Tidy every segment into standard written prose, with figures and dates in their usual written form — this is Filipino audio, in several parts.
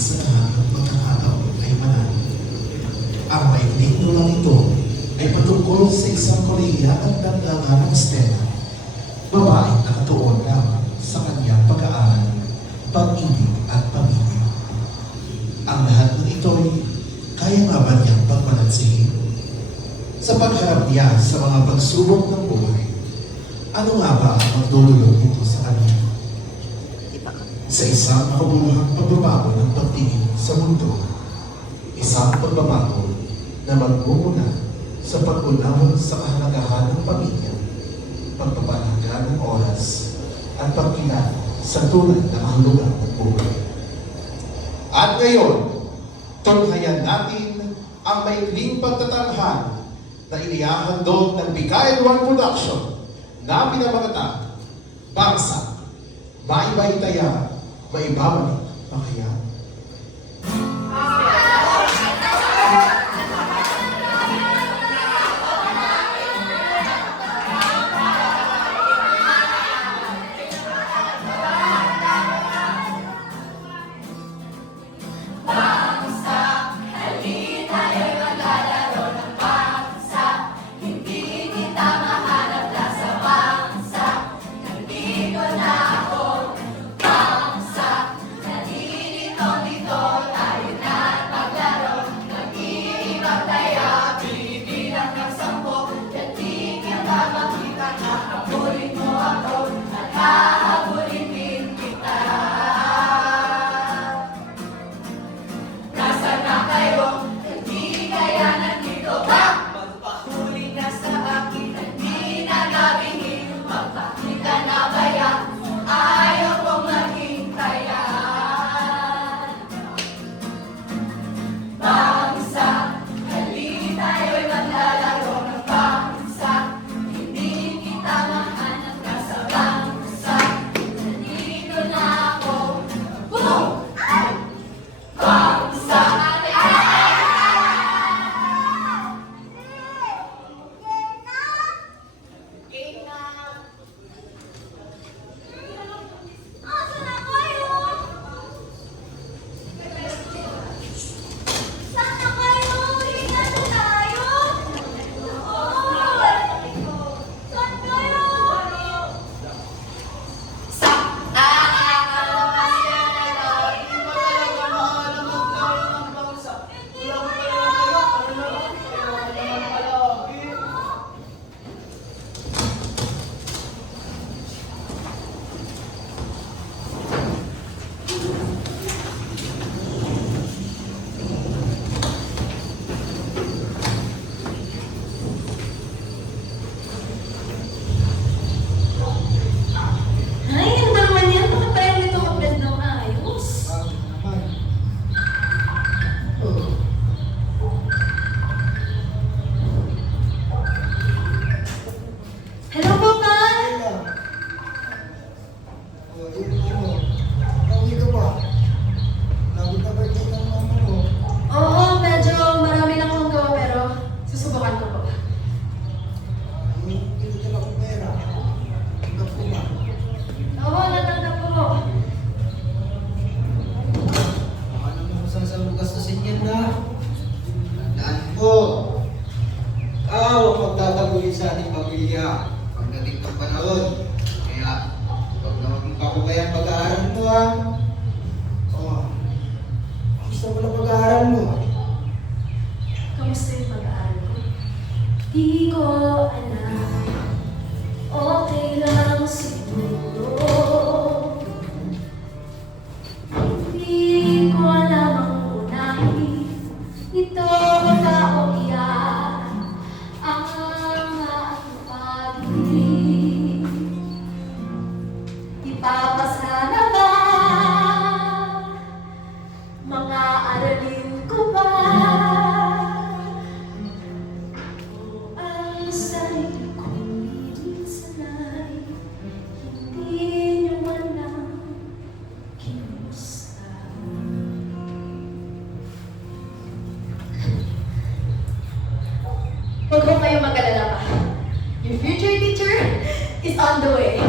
sa lahat ng pagkakataon ay manalo. Ang maikling nulang ito ay patungkol sa isang Korea at naglaganang Stella, babaeng nakatuon lamang sa kanyang pag-aaral, pag-ibig at pamilya. Ang lahat ng ito'y kaya nga ba niyang pagbalansihin? Sa pagharap niya sa mga pagsubok ng buhay, ano nga ba ang magdululong ito sa kanya? Sa isang makabuluhang pagbabago ng pagtingin sa mundo, isang pagbabago na magmumula sa pag-unawa sa kahalagahan ng pamilya, pagpapalaga ng oras, at pagkilala sa tunay na kahulugan ng buhay. At ngayon, tunghayan natin ang maikling pagtatanghal na inihahandog ng Bigay One Production na pinamagatang Bangsa, Maibaitaya, Maibabalik pa kaya? Sa ating pamilya pagdating ng panahon. Kaya, huwag na maging papabayaan pag-aaral mo, ha? Kamusta mo na pag-aaral mo? Kamusta yung pag-aaral ko? Di ko alam. Okay lang siguro. Hindi ko alam ang unahin. Ito ba o iyan? Ang ipapasana ba? Mga aralin ko ba? O ang sarili kong hindi sanay, hindi niyo man lang kinusta. Huwag ko kayo mag-alala pa. Your future teacher is on the way.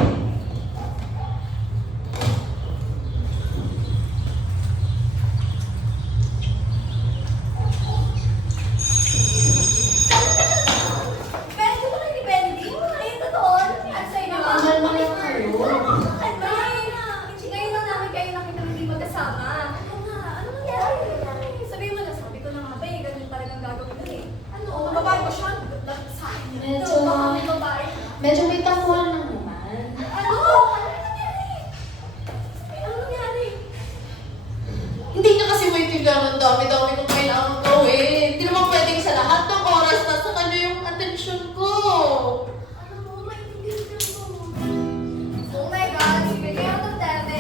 kailangan dami-dami kong kailangan gawin. Hindi naman pwedeng sa lahat ng oras na sa kanya yung atensyon ko. Alam mo, maintindihan ko. Oh my God, speaking out of devil.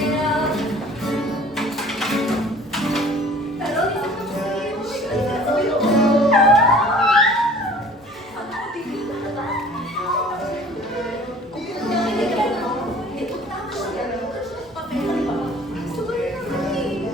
Pero, oh my God, sabi ko. Ano ko, tigil ka na ba? Hindi ka na. Ito, tama siya. Papel ka ba? Sorry naman eh.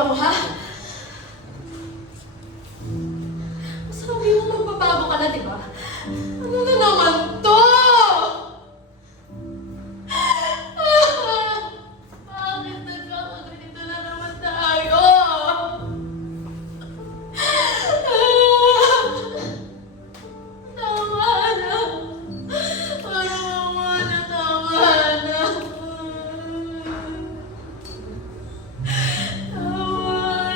ginawa mo, ha? Sabi mo magbabago ka na, di ba? Ano na naman to? Bakit nagkakaganito na naman tayo? Tama na. Tama na, tama na. Tama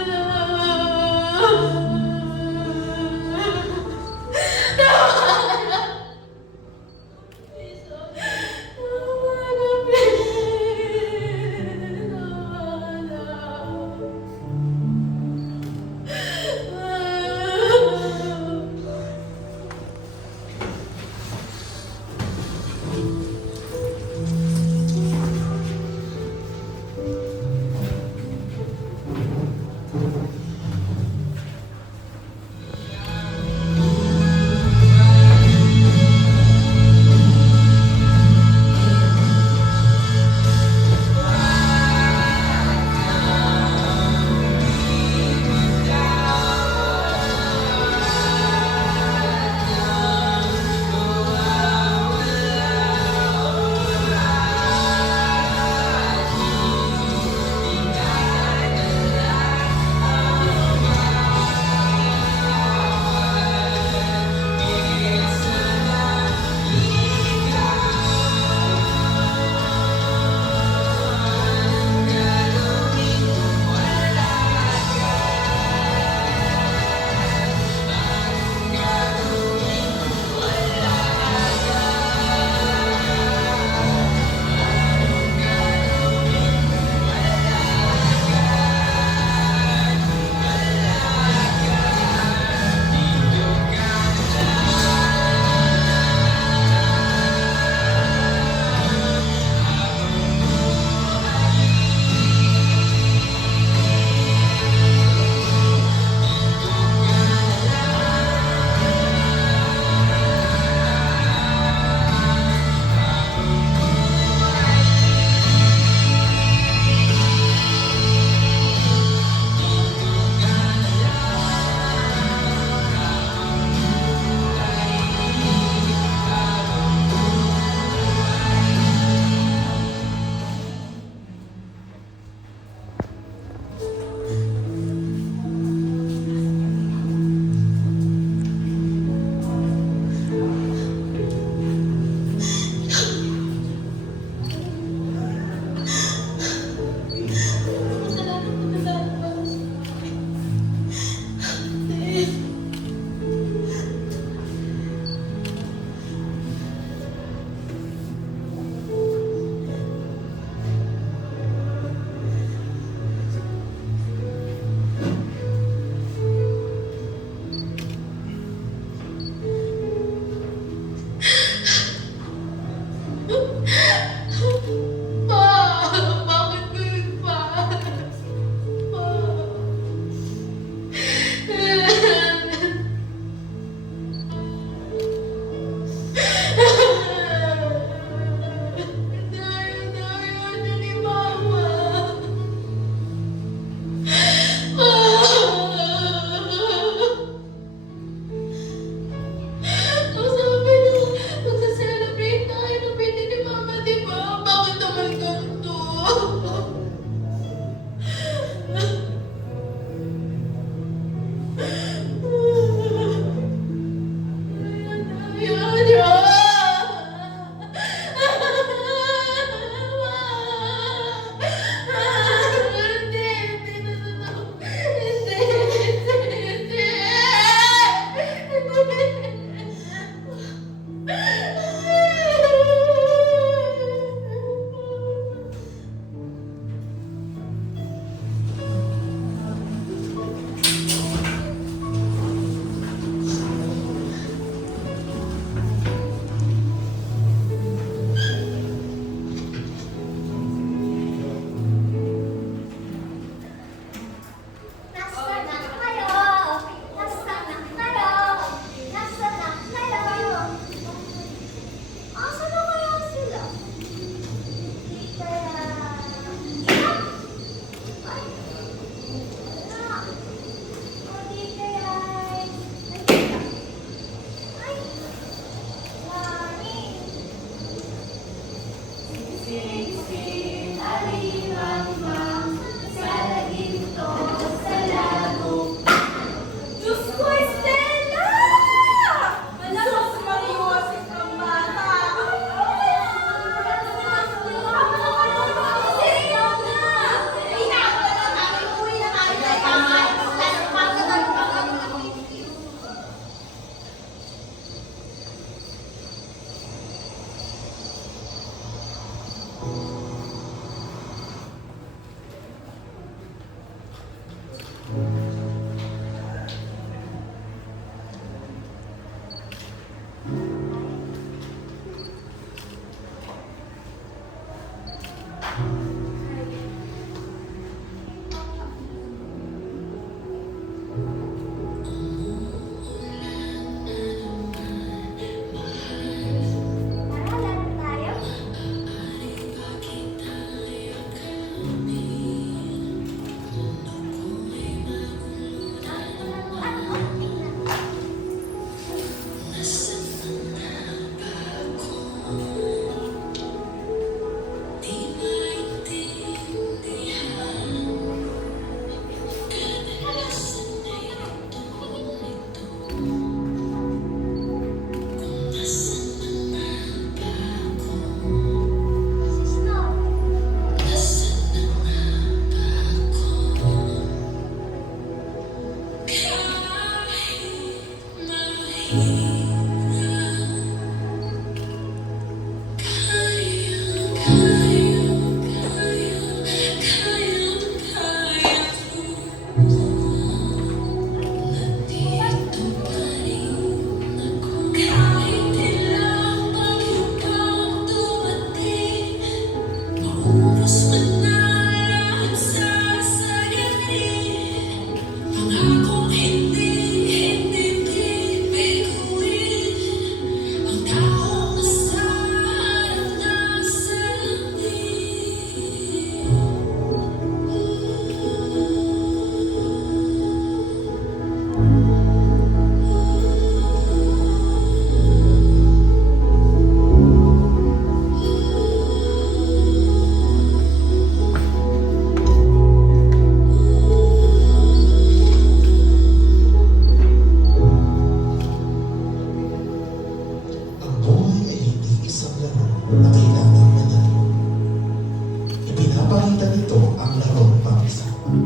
Pinapakita nito ang larong pag-isapan.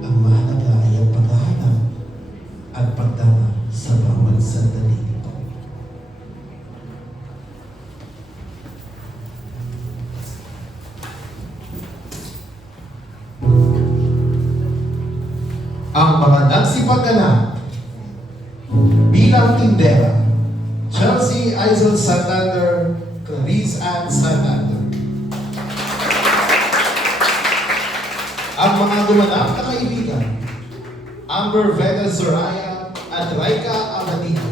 Ang mahalaga ay ang paghahanap at pagdama sa bawat sandali nito. Ang mga nagsipagganap bilang tindera: Chelsea Aizon Santander, Clarice Ann Santander. Ang mga gumanap na kaibigan: Amber Vega Zoraya at Raika Abadillo.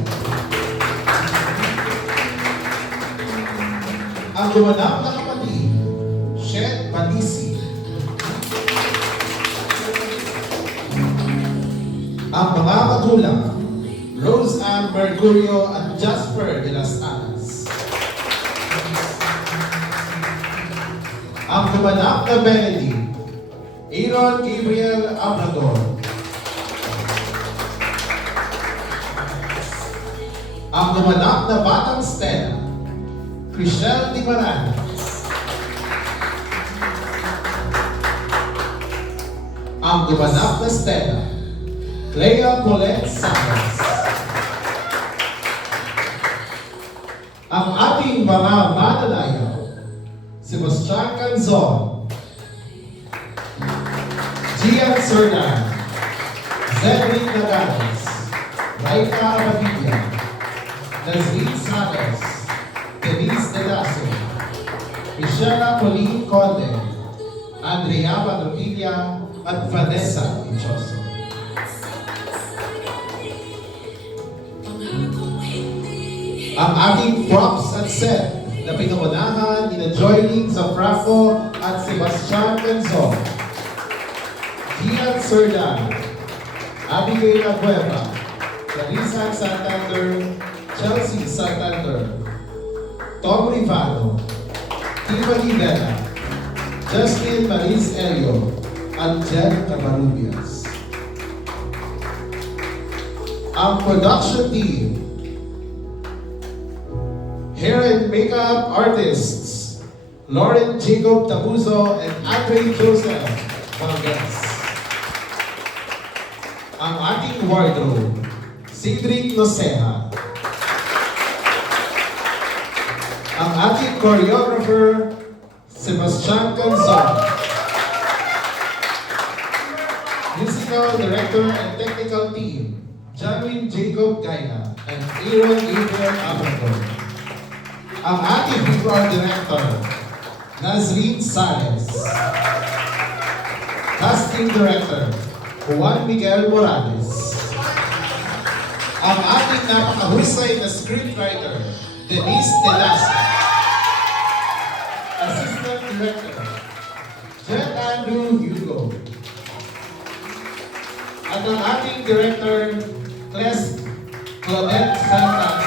Ang gumanap na kapatid: Shed Balisi. Ang mga magulang: Rose Ann Mercurio at Jasper de las Alas. Ang gumanap na Benedict: Aaron Gabriel Abrador. Ang gumanap na Batang Stella: Chriselle Di Maranas. Ang gumanap na Stella: Clea Paulette Sanchez. Ang ating mga mananayaw: Sebastian Canzon, Gian Serdan, Zedric Nagares, Raika Abadilla, Nazrin Salas, Denise Delaso, Michelle Pauline Conde, Andrea Badropilla, at Vanessa Ichoso. Ang ating props at set na pinangunahan ni Joylene Zafrafo at Sebastian Canzon, Gian Serdan, Abigail Abueva, Clarissa Santander, Chelsea Santander, Tom Rivado, Tiffany Vela, Justin Maris Elio, at Jen Cabarubias. Ang production team: hair and makeup artists Lauren Jacob Tabuzo and Andre Joseph Vargas. Ang ating wardrobe: Cedric Noceja. Ang ating choreographer: Sebastian Canzon. Musical director and technical team: Janwin Jacob Gaina and Aaron Gabriel Abrador. Ang ating visual director: Nazrin Sales. Casting director: Juan Miguel Morales. Ang ating napakahusay na scriptwriter: Denise Delaso. Assistant director: Jet Andrew Hugo. At ang ating director: Claudette Santa.